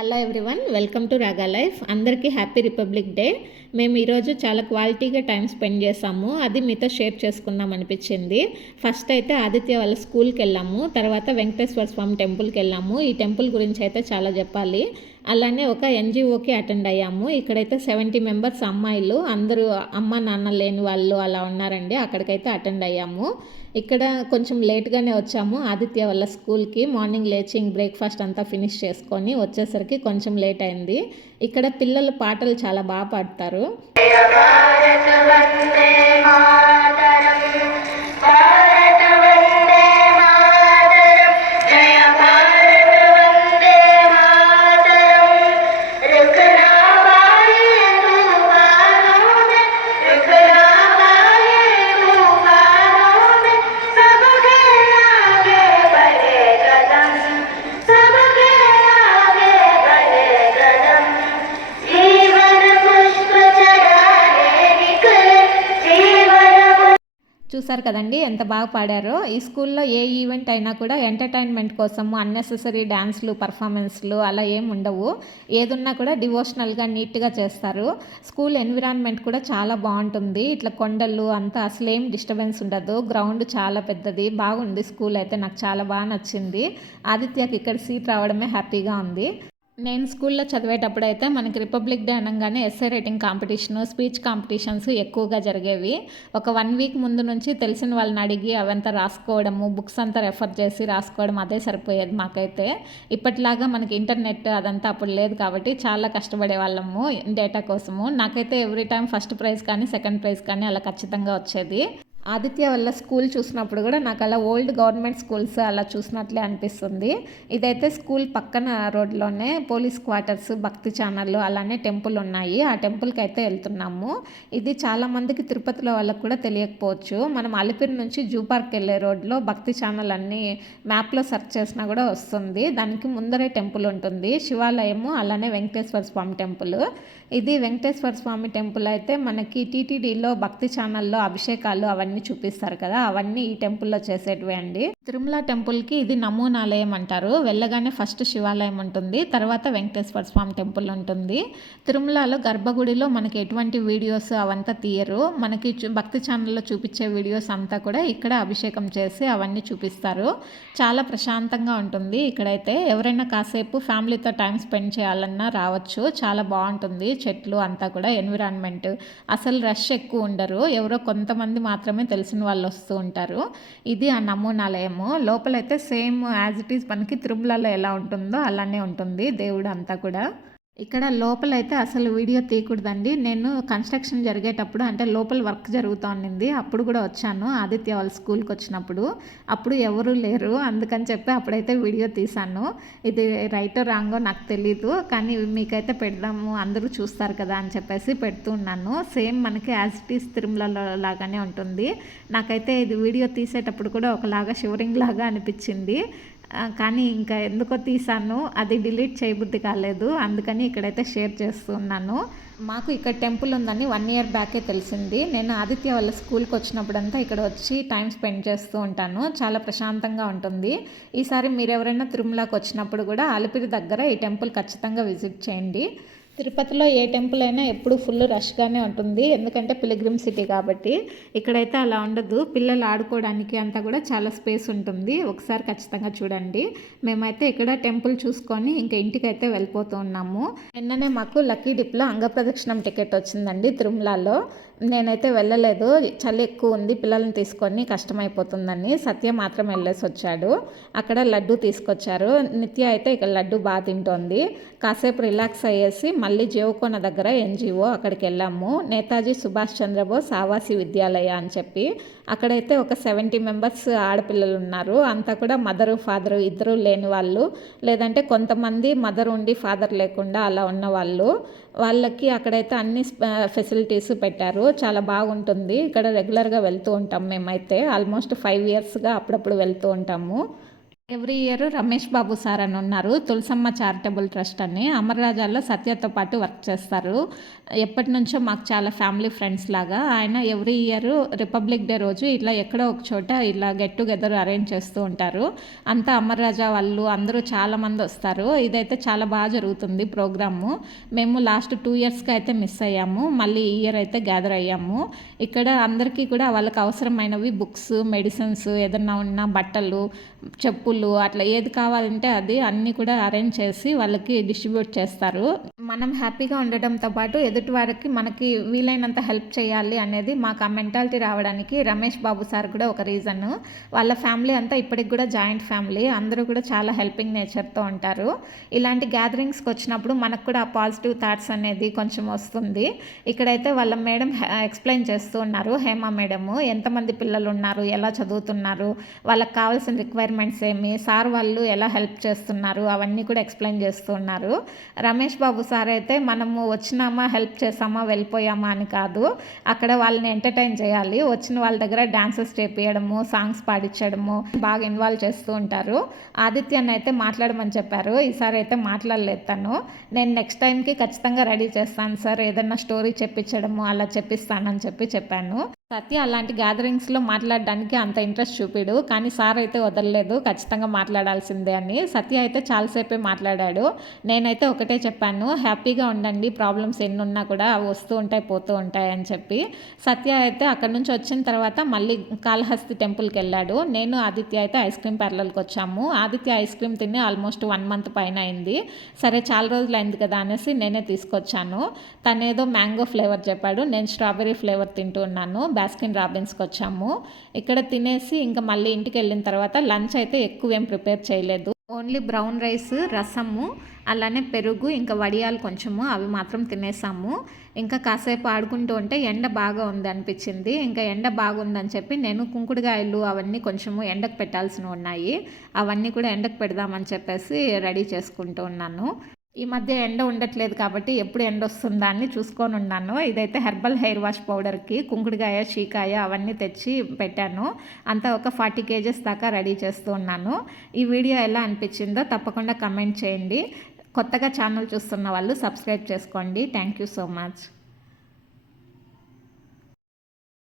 Hello everyone, welcome to రాగా life. అందరికీ happy republic day. మేము ఈరోజు చాలా క్వాలిటీగా టైం స్పెండ్ చేసాము. అది మీతో షేర్ చేసుకుందాం అనిపించింది. ఫస్ట్ అయితే ఆదిత్య వాళ్ళ స్కూల్కి వెళ్ళాము, తర్వాత వెంకటేశ్వర స్వామి టెంపుల్కి వెళ్ళాము. ఈ టెంపుల్ గురించి అయితే చాలా చెప్పాలి. అలానే ఒక ఎన్జిఓకి అటెండ్ అయ్యాము. ఇక్కడైతే 70 మెంబర్స్ అమ్మాయిలు, అందరూ అమ్మ నాన్న లేని వాళ్ళు అలా ఉన్నారండి. అక్కడికైతే అటెండ్ అయ్యాము. ఇక్కడ కొంచెం లేట్గానే వచ్చాము ఆదిత్య వాళ్ళ స్కూల్కి. మార్నింగ్ లేచి బ్రేక్ఫాస్ట్ అంతా ఫినిష్ చేసుకొని వచ్చేసరికి కొంచెం లేట్ అయింది. ఇక్కడ పిల్లలు పాటలు చాలా బాగా పాడతారు. చూసారు కదండి ఎంత బాగా పాడారో. ఈ స్కూల్లో ఏ ఈవెంట్ అయినా కూడా ఎంటర్టైన్మెంట్ కోసము అన్నెసెసరీ డ్యాన్స్లు, పర్ఫార్మెన్స్లు అలా ఏమి ఉండవు. ఏదున్నా కూడా డివోషనల్గా నీట్గా చేస్తారు. స్కూల్ ఎన్విరాన్మెంట్ కూడా చాలా బాగుంటుంది. ఇట్లా కొండలు అంతా అసలు ఏం డిస్టర్బెన్స్ ఉండదు. గ్రౌండ్ చాలా పెద్దది, బాగుంది. స్కూల్ అయితే నాకు చాలా బాగా నచ్చింది. ఆదిత్యకి ఇక్కడ సీట్ రావడమే హ్యాపీగా ఉంది. నేను స్కూల్లో చదివేటప్పుడు అయితే మనకి రిపబ్లిక్ డే అనగానే essay writing competition, speech competitions ఎక్కువగా జరిగేవి. ఒక 1 వీక్ ముందు నుంచి తెలిసిన వాళ్ళని అడిగి అవంతా రాసుకోవడము, బుక్స్ అంతా రెఫర్ చేసి రాసుకోవడం అదే సరిపోయేది మాకైతే. ఇప్పటిలాగా మనకి ఇంటర్నెట్ అదంతా అప్పుడు లేదు కాబట్టి చాలా కష్టపడే వాళ్ళము డేటా కోసము. నాకైతే ఎవ్రీ టైం ఫస్ట్ ప్రైజ్ కానీ సెకండ్ ప్రైజ్ కానీ అలా ఖచ్చితంగా వచ్చేది. ఆదిత్య వల్ల స్కూల్ చూసినప్పుడు కూడా నాకు అలా ఓల్డ్ గవర్నమెంట్ స్కూల్స్ అలా చూసినట్లే అనిపిస్తుంది. ఇదైతే స్కూల్ పక్కన రోడ్లోనే పోలీస్ క్వార్టర్స్, భక్తి ఛానళ్ళు అలానే టెంపుల్ ఉన్నాయి. ఆ టెంపుల్కి అయితే వెళ్తున్నాము. ఇది చాలామందికి తిరుపతిలో వాళ్ళకు కూడా తెలియకపోవచ్చు. మనం అలిపిరి నుంచి జూ పార్క్ వెళ్ళే రోడ్లో భక్తి ఛానల్ అన్ని మ్యాప్లో సెర్చ్ చేసినా కూడా వస్తుంది. దానికి ముందరే టెంపుల్ ఉంటుంది, శివాలయము అలానే వెంకటేశ్వర స్వామి టెంపుల్. ఇది వెంకటేశ్వర స్వామి టెంపుల్ అయితే మనకి టీటీడీలో భక్తి ఛానల్లో అభిషేకాలు అవన్నీ చూపిస్తారు కదా, అవన్నీ ఈ టెంపుల్లో చేసేటివే అండి. తిరుమల టెంపుల్కి ఇది నమూనాలయం అంటారు. వెళ్ళగానే ఫస్ట్ శివాలయం ఉంటుంది, తర్వాత వెంకటేశ్వర స్వామి టెంపుల్ ఉంటుంది. తిరుమలలో గర్భగుడిలో మనకి ఎటువంటి వీడియోస్ అవంతా తీయరు. మనకి భక్తి ఛానల్లో చూపించే వీడియోస్ అంతా కూడా ఇక్కడ అభిషేకం చేసి అవన్నీ చూపిస్తారు. చాలా ప్రశాంతంగా ఉంటుంది ఇక్కడైతే. ఎవరైనా కాసేపు ఫ్యామిలీతో టైం స్పెండ్ చేయాలన్నా రావచ్చు. చాలా బాగుంటుంది. చెట్లు అంతా కూడా ఎన్విరాన్మెంట్ అసలు రష్ ఎక్కువ ఉండరు. ఎవరో కొంతమంది మాత్రమే తెలిసిన వాళ్ళు వస్తూ ఉంటారు. ఇది ఆ నమూనాలయము. లోపలైతే సేమ్ యాజ్ ఇట్ ఈజ్ మనకి తిరుమలలో ఎలా ఉంటుందో అలానే ఉంటుంది దేవుడు అంతా కూడా. ఇక్కడ లోపలైతే అసలు వీడియో తీయకూడదండి. నేను కన్స్ట్రక్షన్ జరిగేటప్పుడు అంటే లోపల వర్క్ జరుగుతూ ఉండింది, అప్పుడు కూడా వచ్చాను ఆదిత్య వాళ్ళ స్కూల్కి వచ్చినప్పుడు. అప్పుడు ఎవరూ లేరు, అందుకని చెప్పి అప్పుడైతే వీడియో తీశాను. ఇది రైటో రాంగో నాకు తెలీదు, కానీ మీకైతే పెడదాము అందరూ చూస్తారు కదా అని చెప్పేసి పెడుతూ ఉన్నాను. సేమ్ మనకి యాజ్ ఇట్ ఈస్ తిరుమలలో లాగానే ఉంటుంది. నాకైతే ఇది వీడియో తీసేటప్పుడు కూడా ఒకలాగా షివరింగ్ లాగా అనిపించింది. కానీ ఇంకా ఎందుకో తీసాను, అది డిలీట్ చేయబుద్ధి కాలేదు, అందుకని ఇక్కడైతే షేర్ చేస్తున్నాను. మాకు ఇక్కడ టెంపుల్ ఉందని 1 ఇయర్ బ్యాకే తెలిసింది. నేను ఆదిత్య వాళ్ళ స్కూల్కి వచ్చినప్పుడంతా ఇక్కడ వచ్చి టైం స్పెండ్ చేస్తూ ఉంటాను. చాలా ప్రశాంతంగా ఉంటుంది. ఈసారి మీరు ఎవరైనా తిరుమలకి వచ్చినప్పుడు కూడా అలిపిరి దగ్గర ఈ టెంపుల్ ఖచ్చితంగా విజిట్ చేయండి. తిరుపతిలో ఏ టెంపుల్ అయినా ఎప్పుడు ఫుల్ రష్గానే ఉంటుంది, ఎందుకంటే పిలిగ్రిమ్ సిటీ కాబట్టి. ఇక్కడైతే అలా ఉండదు. పిల్లలు ఆడుకోవడానికి అంతా కూడా చాలా స్పేస్ ఉంటుంది. ఒకసారి ఖచ్చితంగా చూడండి. మేమైతే ఇక్కడ టెంపుల్ చూసుకొని ఇంకా ఇంటికైతే వెళ్ళిపోతూ ఉన్నాము. నిన్ననే మాకు లక్కీ డిప్లో అంగప్రదక్షిణం టికెట్ వచ్చిందండి తిరుమలలో. నేనైతే వెళ్ళలేదు, చలి ఎక్కువ ఉంది, పిల్లల్ని తీసుకొని కష్టమైపోతుందని. సత్య మాత్రం వెళ్ళేసి వచ్చాడు. అక్కడ లడ్డు తీసుకొచ్చారు. నిత్య అయితే ఇక్కడ లడ్డు బాగా తింటోంది. కాసేపు రిలాక్స్ అయ్యేసి మళ్ళీ జేవకోన దగ్గర ఎన్జిఓ అక్కడికి వెళ్ళాము. నేతాజీ సుభాష్ చంద్రబోస్ ఆవాసి విద్యాలయ అని చెప్పి అక్కడైతే ఒక 70 మెంబర్స్ ఆడపిల్లలు ఉన్నారు. అంతా కూడా మదరు ఫాదరు ఇద్దరు లేని వాళ్ళు, లేదంటే కొంతమంది మదర్ ఉండి ఫాదర్ లేకుండా అలా ఉన్న వాళ్ళు. వాళ్ళకి అక్కడైతే అన్ని ఫెసిలిటీస్ పెట్టారు. చాలా బాగుంటుంది. ఇక్కడ రెగ్యులర్గా వెళ్తూ ఉంటాం మేమైతే. ఆల్మోస్ట్ 5 ఇయర్స్గా అప్పుడప్పుడు వెళ్తూ ఉంటాము. Every year Ramesh Babu sir అని ఉన్నారు, తులసమ్మ చారిటబుల్ ట్రస్ట్ అని అమరరాజాలో సత్యతో పాటు వర్క్ చేస్తారు. ఎప్పటి నుంచో మాకు చాలా ఫ్యామిలీ ఫ్రెండ్స్ లాగా. ఆయన ఎవ్రీ ఇయర్ రిపబ్లిక్ డే రోజు ఇలా ఎక్కడో ఒక చోట ఇలా గెట్ టుగెదర్ అరేంజ్ చేస్తూ ఉంటారు. అంతా అమరరాజా వాళ్ళు అందరూ చాలామంది వస్తారు. ఇదైతే చాలా బాగా జరుగుతుంది ప్రోగ్రాము. మేము లాస్ట్ 2 ఇయర్స్కి అయితే మిస్ అయ్యాము, మళ్ళీ ఈ ఇయర్ అయితే గ్యాదర్ అయ్యాము. ఇక్కడ అందరికీ కూడా వాళ్ళకి అవసరమైనవి బుక్స్, మెడిసిన్స్, ఏదన్నా ఉన్న బట్టలు, చెప్పులు, అట్లా ఏది కావాలంటే అది అన్నీ కూడా అరేంజ్ చేసి వాళ్ళకి డిస్ట్రిబ్యూట్ చేస్తారు. మనం హ్యాపీగా ఉండడంతో పాటు ఎదుటి వారికి మనకి వీలైనంత హెల్ప్ చేయాలి అనేది మాకు ఆ మెంటాలిటీ రావడానికి రమేష్ బాబు సార్ కూడా ఒక రీజన్. వాళ్ళ ఫ్యామిలీ అంతా ఇప్పటికి కూడా జాయింట్ ఫ్యామిలీ, అందరూ కూడా చాలా హెల్పింగ్ నేచర్తో ఉంటారు. ఇలాంటి గ్యాదరింగ్స్కి వచ్చినప్పుడు మనకు కూడా ఆ పాజిటివ్ థాట్స్ అనేది కొంచెం వస్తుంది. ఇక్కడైతే వాళ్ళ మేడం ఎక్స్ప్లెయిన్ చేస్తూ ఉన్నారు, హేమ మేడము, ఎంతమంది పిల్లలు ఉన్నారు, ఎలా చదువుతున్నారు, వాళ్ళకి కావాల్సిన రిక్వైర్మెంట్స్ ఏమి, సార్ వాళ్ళు ఎలా హెల్ప్ చేస్తున్నారు, అవన్నీ కూడా ఎక్స్ప్లెయిన్ చేస్తూ ఉన్నారు. రమేష్ బాబు సార్ అయితే మనము వచ్చినామా హెల్ప్ చేసామా వెళ్ళిపోయామా అని కాదు, అక్కడ వాళ్ళని ఎంటర్టైన్ చేయాలి. వచ్చిన వాళ్ళ దగ్గర డాన్సెస్ చేపించడము, సాంగ్స్ పాడించడము బాగా ఇన్వాల్వ్ చేస్తూ ఉంటారు. ఆదిత్యని అయితే మాట్లాడమని చెప్పారు, ఈసారి అయితే మాట్లాడలేదు తను. నేను నెక్స్ట్ టైంకి ఖచ్చితంగా రెడీ చేస్తాను సార్, ఏదన్నా స్టోరీ చెప్పించడము అలా చెప్పిస్తానని చెప్పాను. సత్య అలాంటి గ్యాదరింగ్స్లో మాట్లాడడానికి అంత ఇంట్రెస్ట్ చూపిడు, కానీ సార్ అయితే వదలలేదు, ఖచ్చితంగా మాట్లాడాల్సిందే అని. సత్య అయితే చాలాసేపే మాట్లాడాడు. నేనైతే ఒకటే చెప్పాను, హ్యాపీగా ఉండండి, ప్రాబ్లమ్స్ ఎన్ని ఉన్నా కూడా అవి వస్తూ ఉంటాయి పోతూ ఉంటాయి అని చెప్పి. సత్య అయితే అక్కడ నుంచి వచ్చిన తర్వాత మళ్ళీ కాళహస్తి టెంపుల్కి వెళ్ళాడు. నేను ఆదిత్య అయితే ఐస్ క్రీమ్ పార్లర్కి వచ్చాము. ఆదిత్య ఐస్ క్రీమ్ తిని ఆల్మోస్ట్ 1 మంత్ పైన అయింది. సరే చాలా రోజులు అయింది కదా అనేసి నేనే తీసుకొచ్చాను. తనేదో మ్యాంగో ఫ్లేవర్ చెప్పాడు, నేను స్ట్రాబెర్రీ ఫ్లేవర్ తింటూ ఉన్నాను. బాస్కిన్ రాబిన్స్కి వచ్చాము. ఇక్కడ తినేసి ఇంకా మళ్ళీ ఇంటికి వెళ్ళిన తర్వాత లంచ్ అయితే ఎక్కువ ఏం ప్రిపేర్ చేయలేదు. ఓన్లీ బ్రౌన్ రైస్, రసము, అలానే పెరుగు, ఇంకా వడియాలు కొంచెము, అవి మాత్రం తినేసాము. ఇంకా కాసేపు ఆడుకుంటూ ఉంటే ఎండ బాగా ఉంది అనిపించింది. ఇంకా ఎండ బాగుందని చెప్పి నేను కుంకుడుకాయలు అవన్నీ కొంచెము ఎండకు పెట్టాల్సినవి ఉన్నాయి, అవన్నీ కూడా ఎండకు పెడదామని చెప్పేసి రెడీ చేసుకుంటూ ఉన్నాను. ఈ మధ్య ఎండ ఉండట్లేదు కాబట్టి ఎప్పుడు ఎండ వస్తుందా అని చూసుకొని ఉన్నాను. ఇదైతే హెర్బల్ హెయిర్ వాష్ పౌడర్కి కుంకుడుకాయ, చీకాయ అవన్నీ తెచ్చి పెట్టాను. అంతా ఒక 40 kgs దాకా రెడీ చేస్తూ ఉన్నాను. ఈ వీడియో ఎలా అనిపించిందో తప్పకుండా కమెంట్ చేయండి. కొత్తగా ఛానల్ చూస్తున్న వాళ్ళు సబ్స్క్రైబ్ చేసుకోండి. Thank you so much.